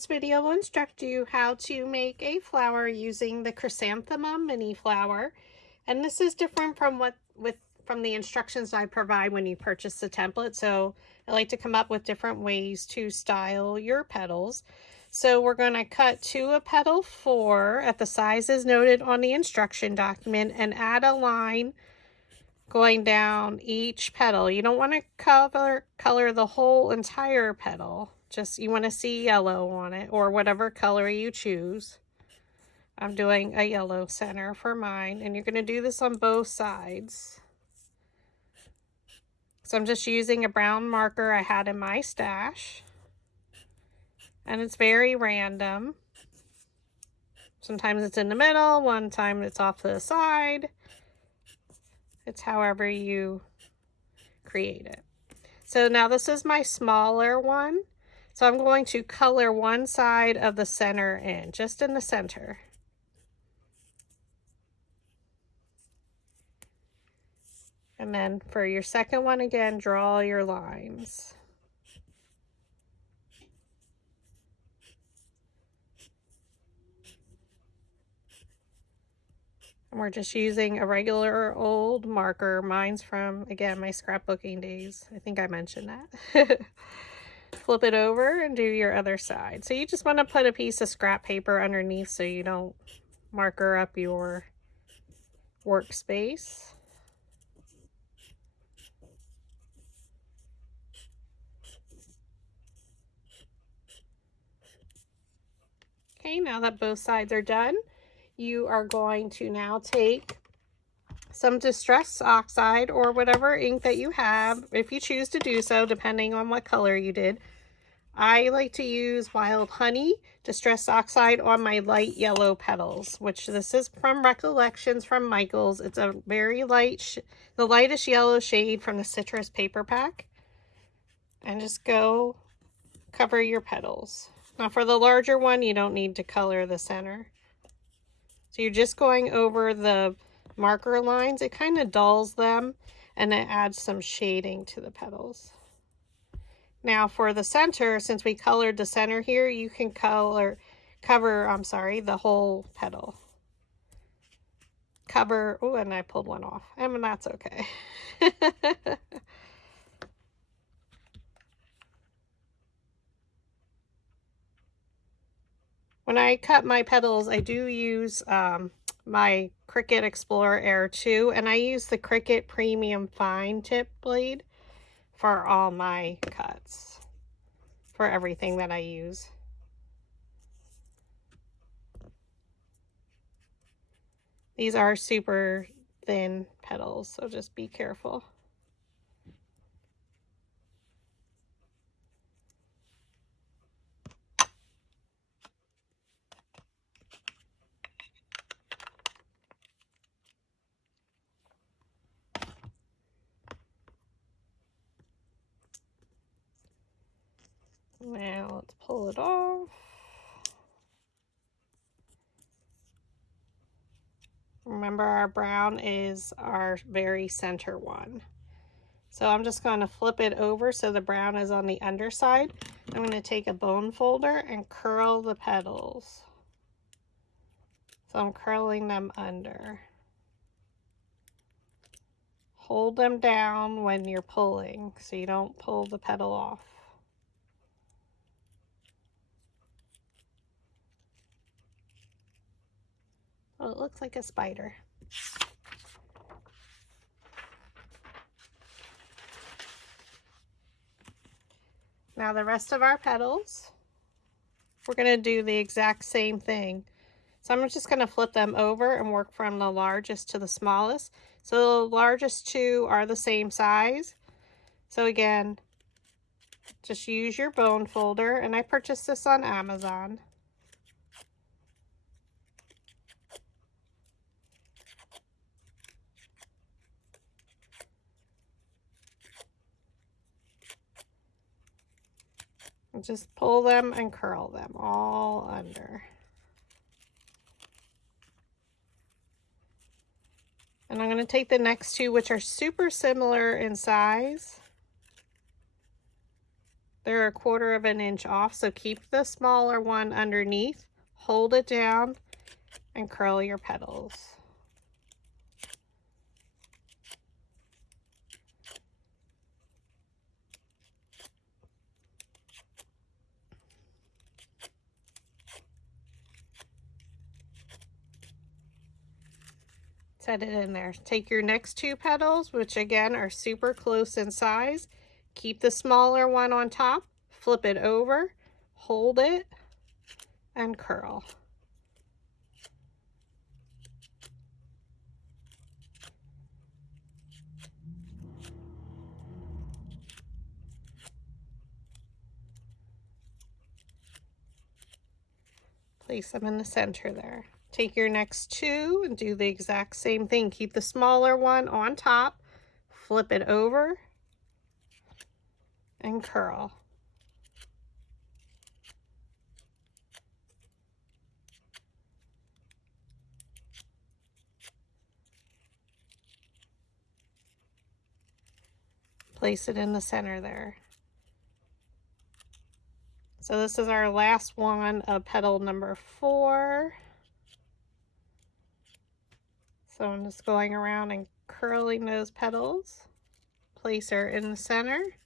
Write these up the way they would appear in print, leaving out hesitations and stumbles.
This video will instruct you how to make a flower using the Chrysanthemum mini flower. And this is different from from the instructions I provide when you purchase the template. So I like to come up with different ways to style your petals. So we're going to cut to a petal 4 at the sizes noted on the instruction document and add a line going down each petal. You don't want to color the whole entire petal. Just you want to see yellow on it or whatever color you choose. I'm doing a yellow center for mine, and you're going to do this on both sides. So I'm just using a brown marker I had in my stash, and it's very random. Sometimes it's in the middle, one time it's off to the side. It's however you create it. So now this is my smaller one. So I'm going to color one side of the center in, just in the center. And then for your second one, again, draw your lines. And we're just using a regular old marker. Mine's from, again, my scrapbooking days. I think I mentioned that. Flip it over and do your other side. So you just want to put a piece of scrap paper underneath so you don't marker up your workspace. Okay, now that both sides are done, you are going to now take some Distress Oxide or whatever ink that you have, if you choose to do so, depending on what color you did. I like to use Wild Honey Distress Oxide on my light yellow petals, which this is from Recollections from Michaels. It's a very light, the lightest yellow shade from the Citrus Paper Pack. And just go cover your petals. Now for the larger one, you don't need to color the center. So you're just going over the marker lines. It kind of dulls them and it adds some shading to the petals. Now for the center, since we colored the center here, you can cover the whole petal. Oh, and I pulled one off. I mean, that's okay. When I cut my petals, I do use my Cricut Explorer Air 2, and I use the Cricut Premium Fine Tip blade for all my cuts, for everything that I use. These are super thin petals, so just be careful. Now let's pull it off. Remember, our brown is our very center one. So I'm just going to flip it over so the brown is on the underside. I'm going to take a bone folder and curl the petals. So I'm curling them under. Hold them down when you're pulling so you don't pull the petal off. Oh, it looks like a spider. Now the rest of our petals, we're going to do the exact same thing. So I'm just going to flip them over and work from the largest to the smallest. So the largest two are the same size. So again, just use your bone folder, and I purchased this on Amazon. Just pull them and curl them all under. And I'm going to take the next two, which are super similar in size. They're a 1/4 of an inch off, so keep the smaller one underneath, hold it down, and curl your petals. Set it in there. Take your next 2 petals, which again are super close in size. Keep the smaller one on top, flip it over, hold it, and curl. Place them in the center there. Take your next 2 and do the exact same thing. Keep the smaller one on top, flip it over, and curl. Place it in the center there. So this is our last one of petal number 4. So I'm just going around and curling those petals. Place her in the center.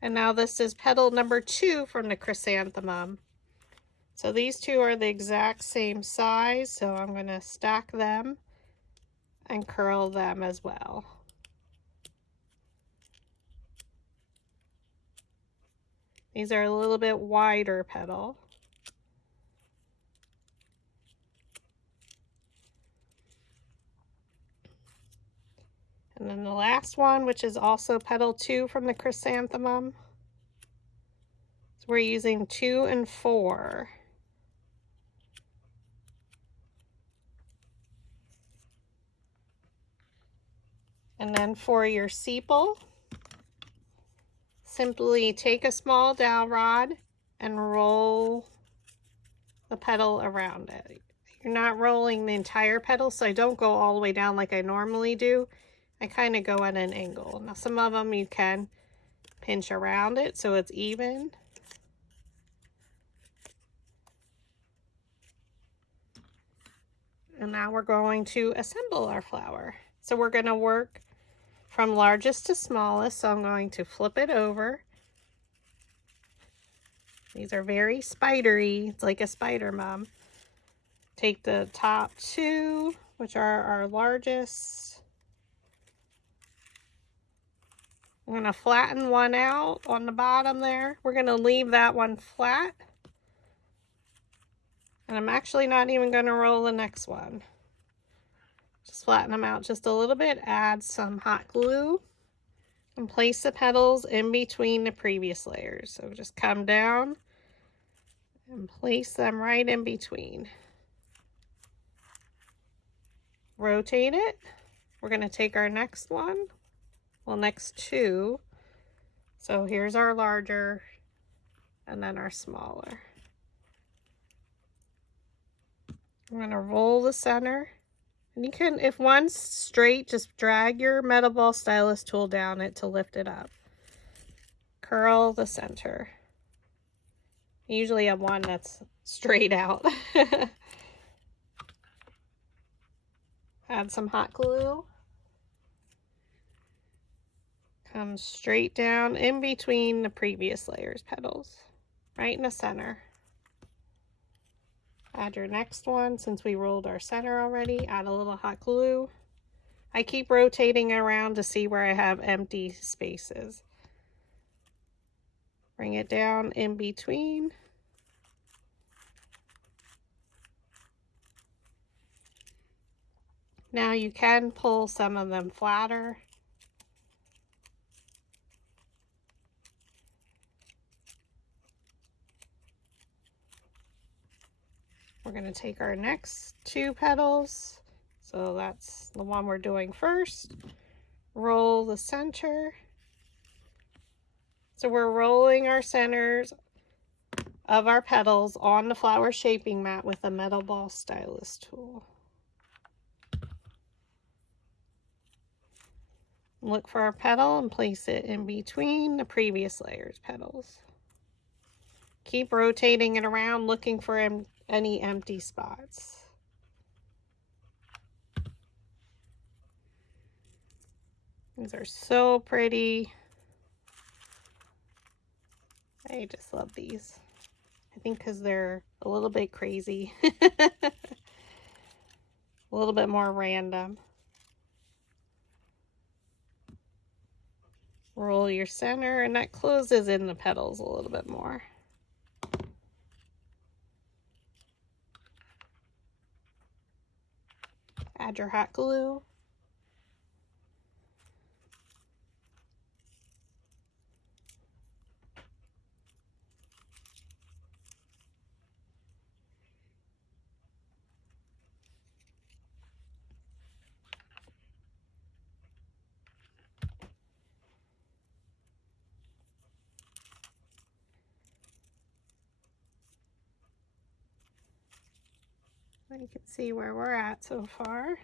And now this is petal number 2 from the chrysanthemum. So these 2 are the exact same size, so I'm going to stack them and curl them as well. These are a little bit wider petal. And then the last one, which is also petal 2 from the chrysanthemum. So we're using 2 and 4. And then for your sepal, simply take a small dowel rod and roll the petal around it. You're not rolling the entire petal, so I don't go all the way down like I normally do. I kind of go at an angle. Now some of them you can pinch around it so it's even. And now we're going to assemble our flower. So we're going to work from largest to smallest, so I'm going to flip it over. These are very spidery. It's like a spider mom. Take the top 2, which are our largest. I'm going to flatten one out on the bottom there. We're going to leave that one flat. And I'm actually not even going to roll the next one. Just flatten them out just a little bit. Add some hot glue. And place the petals in between the previous layers. So just come down and place them right in between. Rotate it. We're going to take our next one. Well, next 2. So here's our larger and then our smaller. I'm going to roll the center. And you can, if one's straight, just drag your metal ball stylus tool down it to lift it up. Curl the center. I usually have one that's straight out. Add some hot glue. Come straight down in between the previous layers petals, right in the center. Add your next one. Since we rolled our center already, add a little hot glue. I keep rotating around to see where I have empty spaces. Bring it down in between. Now you can pull some of them flatter. We're going to take our next 2 petals. So that's the one we're doing first. Roll the center. So we're rolling our centers of our petals on the flower shaping mat with a metal ball stylus tool. Look for our petal and place it in between the previous layer's petals. Keep rotating it around, looking for any empty spots. These are so pretty. I just love these. I think because they're a little bit crazy. A little bit more random. Roll your center, and that closes in the petals a little bit more. Add your hot glue. You can see where we're at so far.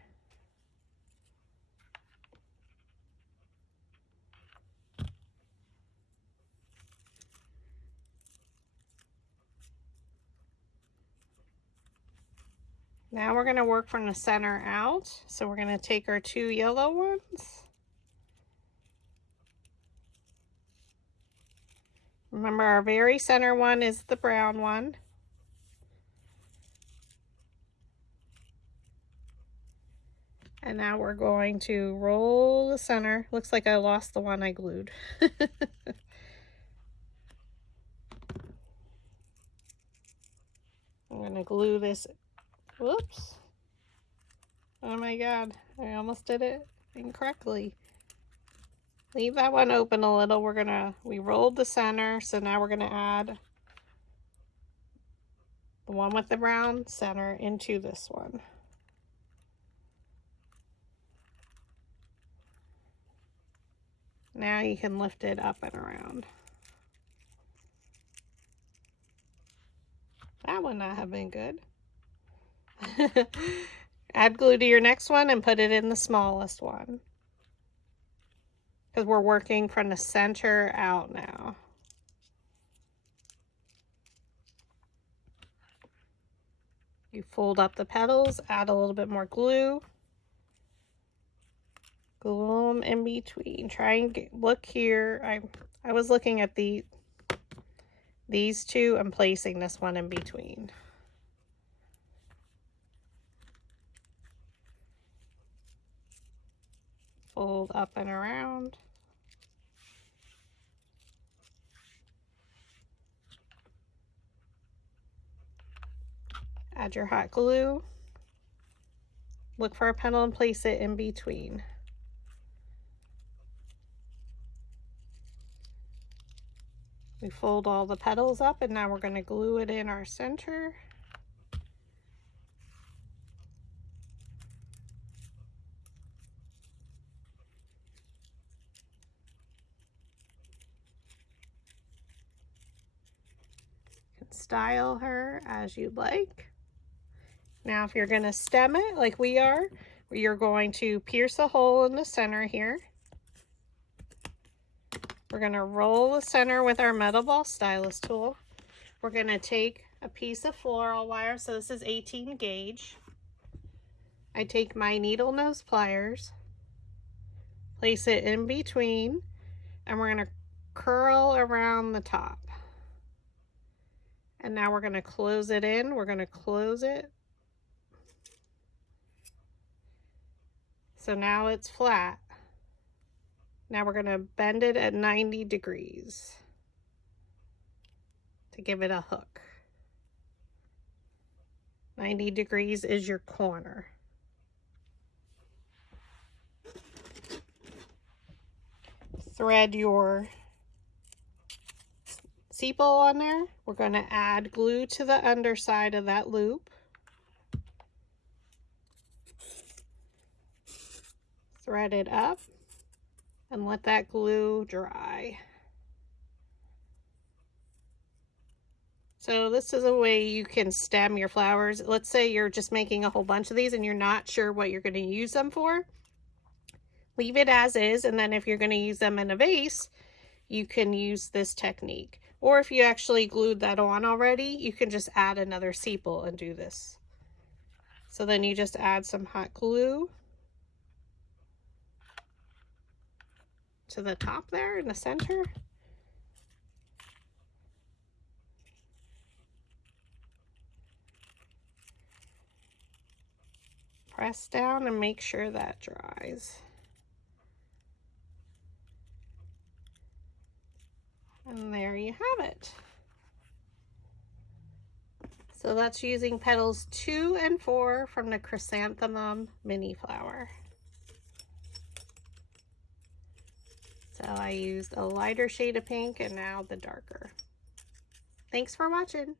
Now we're going to work from the center out. So we're going to take our 2 yellow ones. Remember, our very center one is the brown one. And now we're going to roll the center. Looks like I lost the one I glued. I'm going to glue this. Whoops. Oh my God. I almost did it incorrectly. Leave that one open a little. We rolled the center. So now we're going to add the one with the brown center into this one. Now you can lift it up and around. That would not have been good. Add glue to your next one and put it in the smallest one. Because we're working from the center out now. You fold up the petals, add a little bit more glue. Glue them in between. Try and look here. I was looking at these two and placing this one in between. Fold up and around. Add your hot glue. Look for a petal and place it in between. We fold all the petals up, and now we're going to glue it in our center. You can style her as you like. Now, if you're going to stem it like we are, you're going to pierce a hole in the center here. We're going to roll the center with our metal ball stylus tool. We're going to take a piece of floral wire. So this is 18 gauge. I take my needle nose pliers, place it in between, and we're going to curl around the top. And now we're going to close it in. We're going to close it. So now it's flat. Now we're going to bend it at 90 degrees to give it a hook. 90 degrees is your corner. Thread your sepal on there. We're going to add glue to the underside of that loop. Thread it up and let that glue dry. So this is a way you can stem your flowers. Let's say you're just making a whole bunch of these and you're not sure what you're going to use them for. Leave it as is, and then if you're going to use them in a vase, you can use this technique. Or if you actually glued that on already, you can just add another sepal and do this. So then you just add some hot glue to the top there in the center. Press down and make sure that dries. And there you have it. So that's using petals 2 and 4 from the Chrysanthemum mini flower. So I used a lighter shade of pink and now the darker. Thanks for watching.